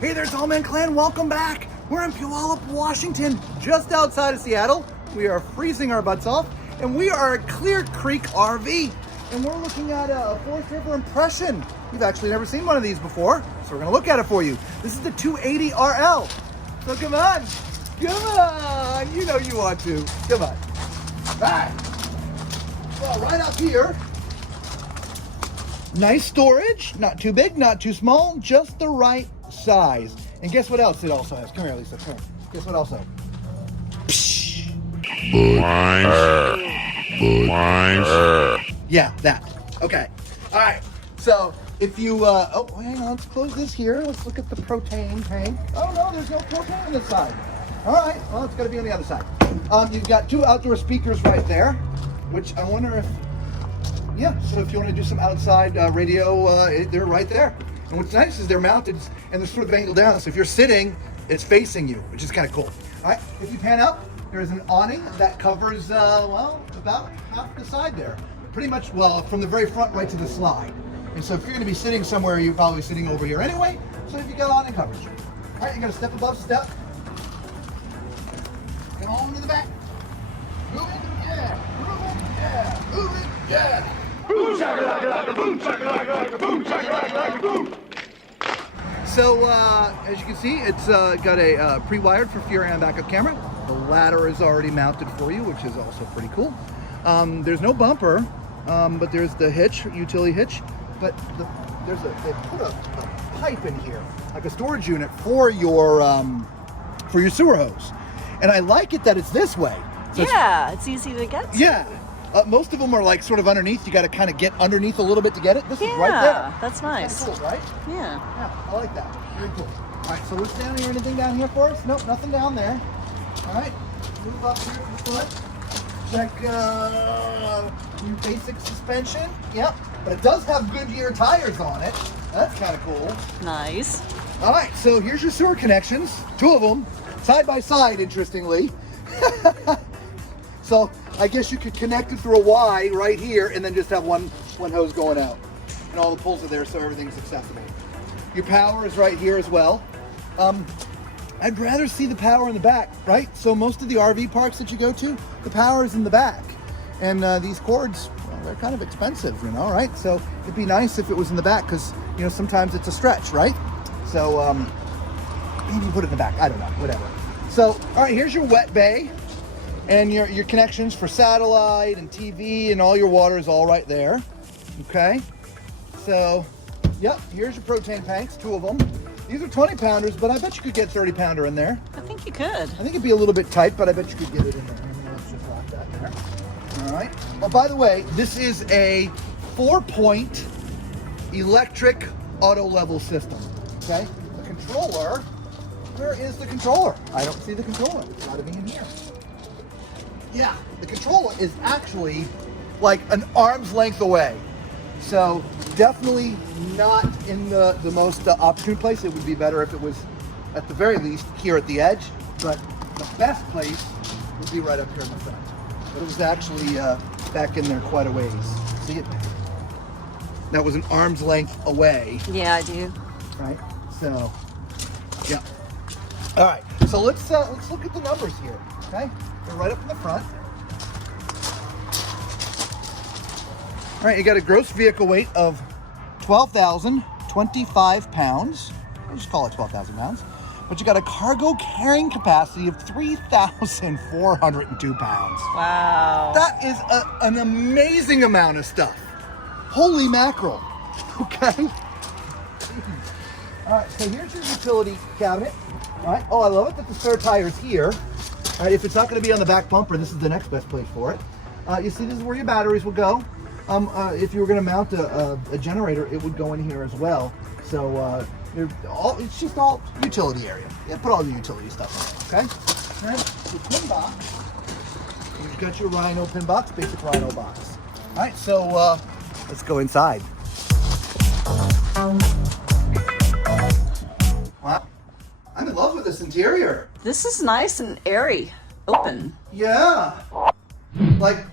Hey there, Tallman Clan, welcome back. We're in Puyallup, Washington, just outside of Seattle. We are freezing our butts off, and we are at Clear Creek RV, and we're looking at a Forest River Impression. You've actually never seen one of these before, so we're gonna look at it for you. This is the 280 RL. So come on, you know you want to. Come on. All right. Well, right up here, nice storage, not too big, not too small, just the right size. And guess what else it also has? Come here, Lisa, come here. Guess what also? Yeah, that. Okay. All right. So if you, oh, hang on, let's close this here. Let's look at the propane tank. Oh no, there's no propane on this side. All right, well, it's gotta be on the other side. You've got two outdoor speakers right there, which I wonder if, yeah, so if you want to do some outside radio, they're right there. And what's nice is they're mounted and they're sort of angled down. So if you're sitting, it's facing you, which is kind of cool. All right, if you pan up, there's an awning that covers, well, about half the side there. Pretty much, well, from the very front right to the slide. And so if you're going to be sitting somewhere, you're probably sitting over here anyway. So if you got awning coverage. All right, you got to step above step. Come on to the back. Move it, yeah. Move it, yeah. Move it, yeah. Boom, shakalaka, boom, shakalaka, boom, shakalaka, boom. So, as you can see, it's got a pre-wired for Furion backup camera. The ladder is already mounted for you, which is also pretty cool. There's no bumper, but there's the hitch, utility hitch. But they put a pipe in here, like a storage unit for your sewer hose. And I like it that it's this way. So yeah, it's easy to get to. Yeah. Most of them are like sort of underneath. You got to kind of get underneath a little bit to get it. This is right there. That's nice. That's cool, right? Yeah. Yeah, I like that. Very cool. All right, so what's down here? Anything down here for us? Nope, nothing down there. All right, move up here to the foot. Check your basic suspension. Yep, but it does have Goodyear tires on it. That's kind of cool. Nice. All right, so here's your sewer connections. Two of them, side by side, interestingly. So I guess you could connect it through a Y right here and then just have one hose going out. And all the pulls are there so everything's accessible. Your power is right here as well. I'd rather see the power in the back, right? So most of the RV parks that you go to, the power is in the back. And these cords, well, they're kind of expensive, you know, right? So it'd be nice if it was in the back because, you know, sometimes it's a stretch, right? So maybe you put it in the back, I don't know, whatever. So, all right, here's your wet bay. And your connections for satellite and TV and all your water is all right there. Okay. So, yep, here's your propane tanks, two of them. These are 20 pounders, but I bet you could get 30 pounder in there. I think you could. I think it'd be a little bit tight, but I bet you could get it in there. Let's just lock that there. All right. Oh, by the way, this is a 4-point electric auto level system. Okay. The controller, where is the controller? I don't see the controller. It's got to be in here. Yeah, the controller is actually like an arm's length away. So definitely not in the most opportune place. It would be better if it was at the very least here at the edge, but the best place would be right up here in the front. But it was actually back in there quite a ways. See it? That was an arm's length away. Yeah, I do. Right, so, yeah. All right, so let's look at the numbers here, okay? They're right up in the front. All right, you got a gross vehicle weight of 12,025 pounds. I'll just call it 12,000 pounds. But you got a cargo carrying capacity of 3,402 pounds. Wow. That is an amazing amount of stuff. Holy mackerel. Okay. All right, so here's your utility cabinet. All right. Oh, I love it that the spare tire's here. All right, if it's not going to be on the back bumper, this is the next best place for it. You see, this is where your batteries will go. If you were going to mount a generator, it would go in here as well. So it's just all utility area. Yeah, put all the utility stuff in there, okay? And your pin box. You've got your Rhino pin box, basic Rhino box. All right, so let's go inside. Wow, I'm in love with this interior. This is nice and airy, open. Yeah, like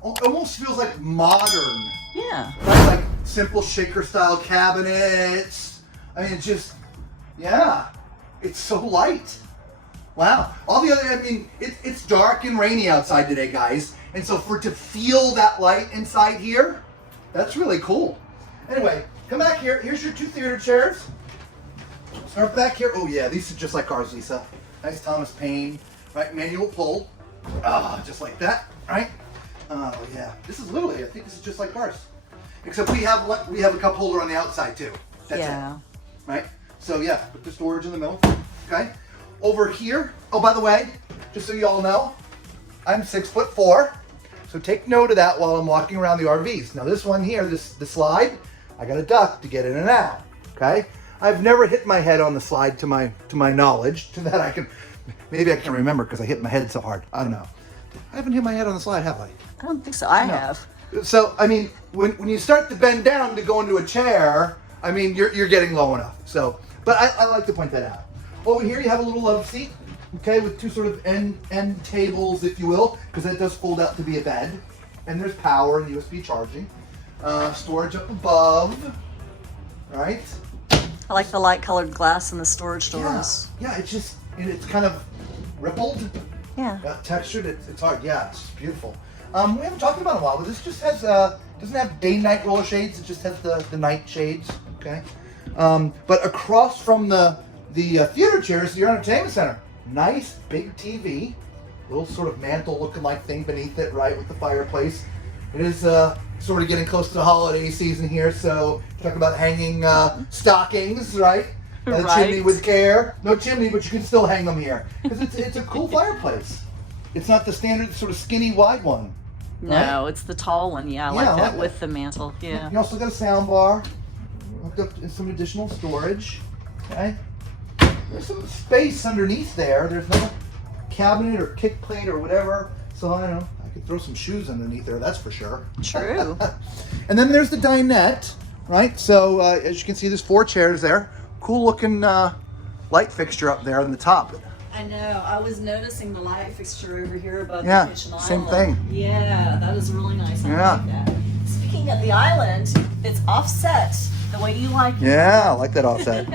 almost feels like modern. Yeah. Right? Like simple shaker style cabinets. I mean, it's just Yeah, it's so light. Wow. All the other, I mean, it's dark and rainy outside today, guys. And so for it to feel that light inside here, that's really cool. Anyway, come back here. Here's your 2 theater chairs. Start back here. Oh yeah, these are just like ours, Lisa. Nice Thomas Paine, right? Manual pull. Just like that, right? Oh yeah. This is literally, I think this is just like ours. Except we have a cup holder on the outside too. That's Yeah. it. Right? So yeah, put the storage in the middle. Okay. Over here, oh by the way, just so you all know, I'm 6'4". So take note of that while I'm walking around the RVs. Now this one here, the slide, I got a duck to get in and out. Okay? I've never hit my head on the slide to my knowledge. To that I can, maybe I can remember because I hit my head so hard. I don't know. I haven't hit my head on the slide, have I? I don't think so. I have. So I mean, when you start to bend down to go into a chair, I mean you're getting low enough. So, but I like to point that out. Over here you have a little love seat, okay, with 2 sort of end tables, if you will, because that does fold out to be a bed. And there's power and USB charging. Storage up above, right? I like the light colored glass in the storage doors. Yeah, it's kind of rippled. Yeah. Textured, it's hard. Yeah, it's beautiful. We haven't talked about it in a while, but this just has doesn't have day-night roller shades. It just has the night shades. Okay. But across from the theater chairs is your entertainment center. Nice big TV, little sort of mantle-looking like thing beneath it, right, with the fireplace. It is sort of getting close to the holiday season here, so talk about hanging stockings, right? A chimney with care. No chimney, but you can still hang them here because it's a cool fireplace. It's not the standard sort of skinny wide one. No, right? It's the tall one. Yeah, I like that with the mantle. Yeah. You also got a sound bar, hooked up to some additional storage. Okay. There's some space underneath there. There's no cabinet or kick plate or whatever. So I don't know. I could throw some shoes underneath there. That's for sure. True. And then there's the dinette, right? So as you can see, there's 4 chairs there. Cool looking light fixture up there on the top. I know. I was noticing the light fixture over here above Yeah, the kitchen island. same thing. Yeah, that is really nice. I Yeah. like that. Speaking of the island, it's offset the way you like it. Yeah, I like that offset.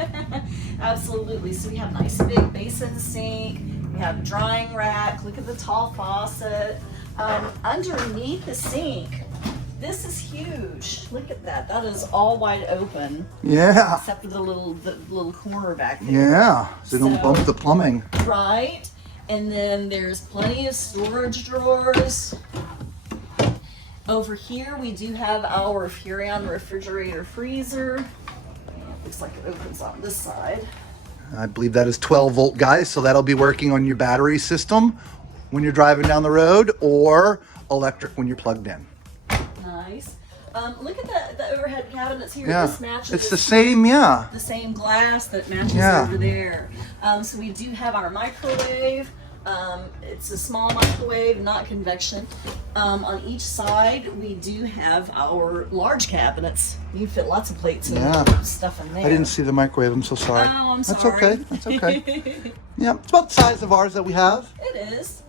Absolutely. So we have a nice big basin sink. We have a drying rack. Look at the tall faucet. Underneath the sink, this is huge. Look at that. That is all wide open. Yeah. Except for the little corner back there. Yeah. So don't bump the plumbing. Right. And then there's plenty of storage drawers. Over here we do have our Furrion refrigerator freezer. Looks like it opens on this side. I believe that is 12 volt, guys. So that'll be working on your battery system when you're driving down the road, or electric when you're plugged in. Nice. Look at the overhead cabinets here. Yeah, This matches it's the same. Yeah. the same glass that matches Yeah. over there. So we do have our microwave. It's a small microwave, not convection. On each side, we do have our large cabinets. You can fit lots of plates and stuff in there. I didn't see the microwave. I'm so sorry. Oh, I'm That's sorry. okay. That's okay. Yeah, it's about the size of ours that we have. It is.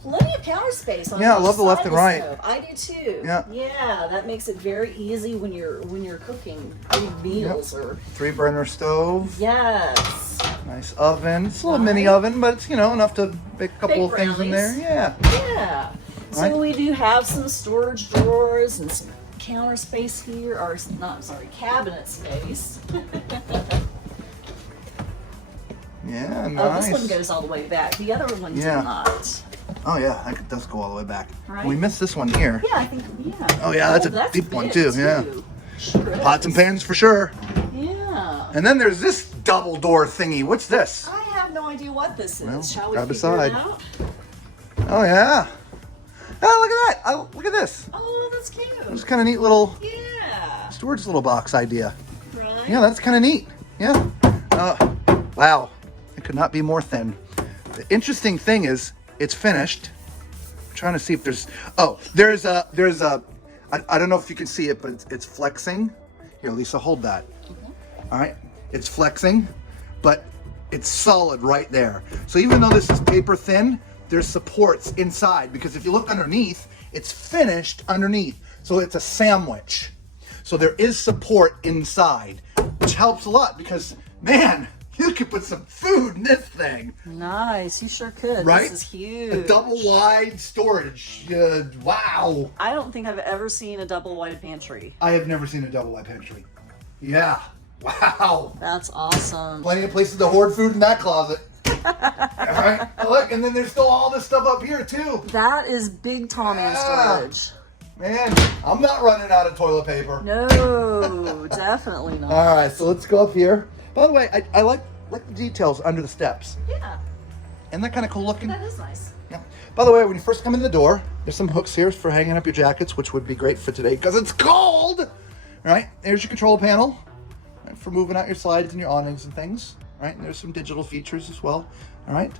Plenty of counter space on Yeah, I each love the left side and of the right. stove. I do too. Yeah. Yeah, that makes it very easy when you're cooking big meals or 3-burner stove. yes. Nice oven. It's a little mini oven, but it's enough to bake a couple Bake of things in there. brownies. Yeah. Yeah. So Right. we do have some storage drawers and some counter space here, or cabinet space. Yeah, Oh, nice. this one goes all the way back. The other one Yeah. did not. Oh yeah, that does go all the way back. Right. We missed this one here. Yeah, I think, yeah. Oh, yeah, that's a deep one, big, too, yeah. Sure is. Pots and pans for sure. Yeah. And then there's this double door thingy. What's this? I have no idea what this is. Well, Shall we grab a figure it side. out? Oh yeah. Oh, look at that. Oh, look at this. Oh, that's cute. It's kind of neat little Yeah. storage little box idea. Right? Yeah, that's kind of neat. Yeah. Wow. It could not be more thin. The interesting thing is it's finished. I'm trying to see if there's, I don't know if you can see it, but it's flexing. Here, Lisa, hold that. All right. It's flexing, but it's solid right there. So even though this is paper thin, there's supports inside, because if you look underneath, it's finished underneath. So it's a sandwich. So there is support inside, which helps a lot because, man, you can put some food in this thing. Nice, you sure could. Right? This is huge. A double wide storage. Wow. I don't think I've ever seen a double wide pantry. I have never seen a double wide pantry. Yeah. Wow. That's awesome. Plenty of places to hoard food in that closet. All right. Look, and then there's still all this stuff up here too. That is big Tommy storage. Man, I'm not running out of toilet paper. No, definitely not. All right, so let's go up here. By the way, I like the details under the steps. Yeah. Isn't that kind of cool looking? That is nice. Yeah. By the way, when you first come in the door, there's some hooks here for hanging up your jackets, which would be great for today because it's cold. All right, there's your control panel for moving out your slides and your awnings and things. All right, and there's some digital features as well. All right.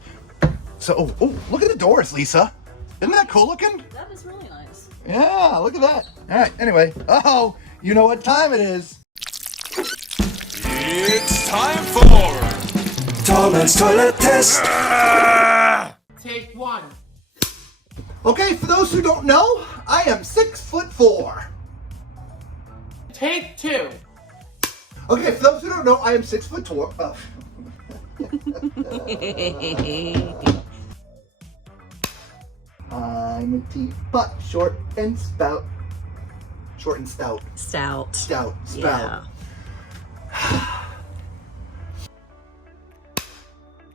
So, oh, look at the doors, Lisa. Isn't that cool looking? That is really nice. Yeah, look at that. All right, anyway. Oh, you know what time it is. It's time for Tom's toilet test. Take one. Okay, for those who don't know, I am 6'4". Take two. Okay, for those who don't know, I am 6'4". I'm a teapot, short and stout. Short and stout. Stout. Stout. Yeah.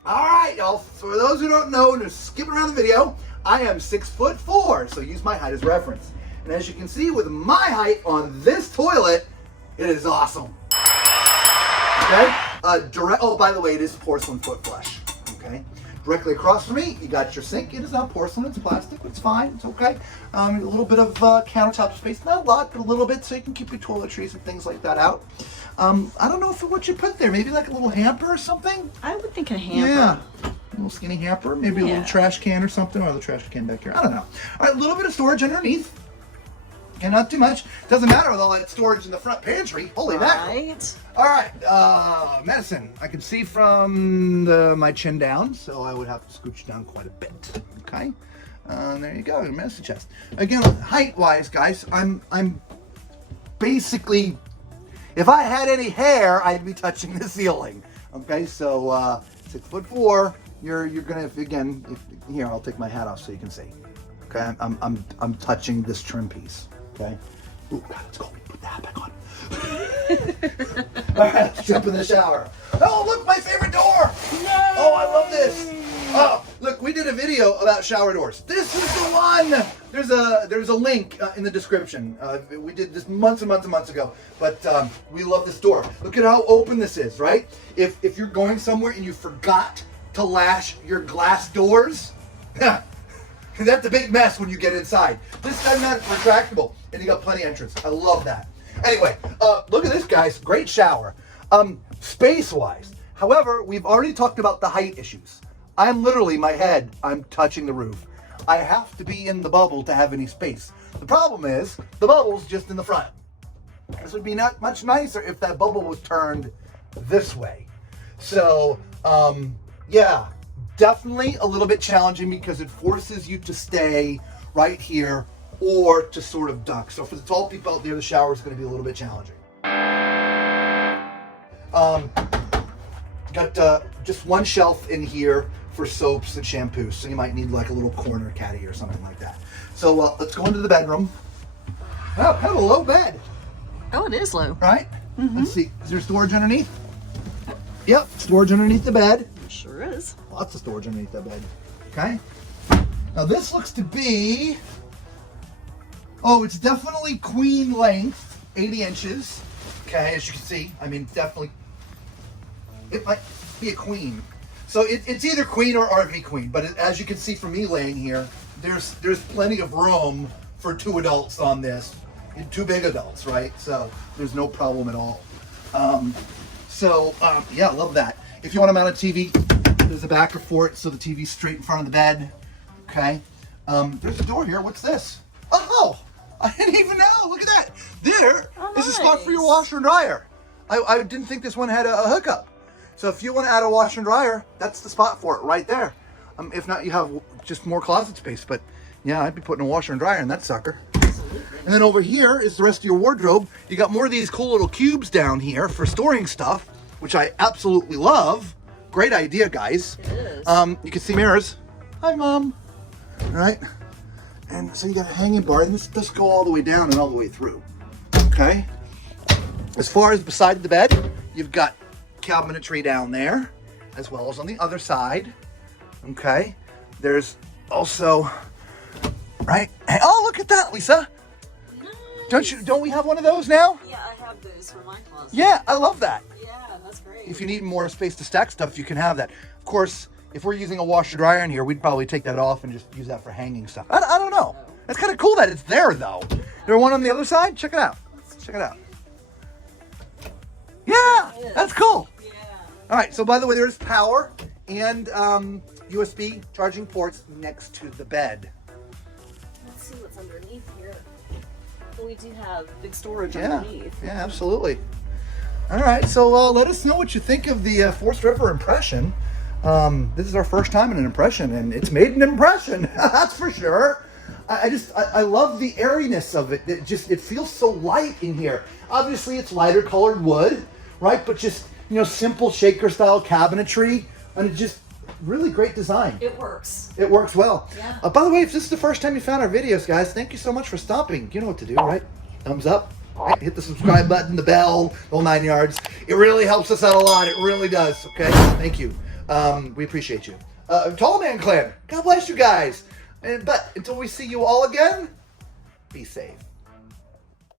All right, y'all. For those who don't know and are skipping around the video, I am 6'4", so use my height as reference. And as you can see, with my height on this toilet, it is awesome. Okay. Oh, by the way, it is porcelain foot flush. Okay. Directly across from me, you got your sink. It is not porcelain, it's plastic. It's fine, it's okay. A little bit of countertop space, not a lot, but a little bit, so you can keep your toiletries and things like that out. I don't know what you put there. Maybe like a little hamper or something? I would think a hamper. Yeah. A little skinny hamper, maybe a little trash can or something, or the trash can back here. I don't know. All right, a little bit of storage underneath. And not too much. Doesn't matter with all that storage in the front pantry. Holy mackerel. Right. All right, medicine. I can see from my chin down, so I would have to scooch down quite a bit. Okay, there you go, your medicine chest. Again, height-wise, guys, I'm basically, if I had any hair, I'd be touching the ceiling. Okay, so 6'4". You're gonna, here, I'll take my hat off so you can see. Okay, I'm touching this trim piece. Okay. Ooh, God, it's cold. Put the hat back on. All right, let's jump in the shower. Oh, look, my favorite door. No. Oh, I love this. Oh, look, we did a video about shower doors. This is the one. There's a link in the description. We did this months and months and months ago, but we love this door. Look at how open this is, right? If you're going somewhere and you forgot to lash your glass doors, that's a big mess when you get inside. This time that's retractable, and you got plenty of entrance. I love that. Anyway, look at this, guys. Great shower. Space-wise, however, we've already talked about the height issues. I'm literally, my head, I'm touching the roof. I have to be in the bubble to have any space. The problem is, the bubble's just in the front. This would be not much nicer if that bubble was turned this way. So, yeah. Definitely a little bit challenging because it forces you to stay right here or to sort of duck. So for the tall people out there, the shower is going to be a little bit challenging. Got just one shelf in here for soaps and shampoos. So you might need like a little corner caddy or something like that. So let's go into the bedroom. Oh, kind of a low bed. Oh, it is low. Right? Let's see. Is there storage underneath? Yep, storage underneath the bed. Sure is. Lots of storage underneath that bed. Okay. Now this looks to be, it's definitely queen length, 80 inches. Okay, as you can see, I mean, definitely, it might be a queen. So it's either queen or RV queen, but as you can see from me laying here, there's plenty of room for 2 adults on this, 2 big adults, right? So there's no problem at all. Yeah, love that. If you want to mount a TV, there's a backer for it, so the TV's straight in front of the bed. Okay. There's a door here. What's this? Oh, I didn't even know. Look at that. There is a spot for your washer and dryer. I didn't think this one had a hookup. So if you want to add a washer and dryer, that's the spot for it right there. If not, you have just more closet space. But yeah, I'd be putting a washer and dryer in that sucker. And then over here is the rest of your wardrobe. You got more of these cool little cubes down here for storing stuff, which I absolutely love. great idea, guys. It is. You can see mirrors. Hi, Mom. All right. And so you got a hanging bar, and this does go all the way down and all the way through. Okay. As far as beside the bed, you've got cabinetry down there, as well as on the other side. Okay. There's also, right? Hey, oh, look at that, Lisa. Nice. Don't we have one of those now? Yeah, I have those for my closet. Yeah, I love that. Yeah, that's great. If you need more space to stack stuff, you can have that. Of course, if we're using a washer dryer in here, we'd probably take that off and just use that for hanging stuff. I don't know. It's kind of cool that it's there, though. There one on the other side? Check it out. Check it out. Yeah, that's cool. Yeah. All right, so by the way, there's power and USB charging ports next to the bed. Let's see what's underneath here. Well, we do have big storage Yeah, underneath. yeah, absolutely. All right, so let us know what you think of the Forest River impression. This is our first time in an impression, and it's made an impression. That's for sure. I love the airiness of it. It feels so light in here. Obviously, it's lighter colored wood, right? But just simple shaker style cabinetry, and it's just really great design. It works. It works well. Yeah. By the way, if this is the first time you found our videos, guys, thank you so much for stopping. You know what to do, right? Thumbs up. Right? Hit the subscribe button, the bell, the whole 9 yards. It really helps us out a lot. It really does. Okay. Thank you. We appreciate you. Tall Man Clan. God bless you guys. But until we see you all again, be safe.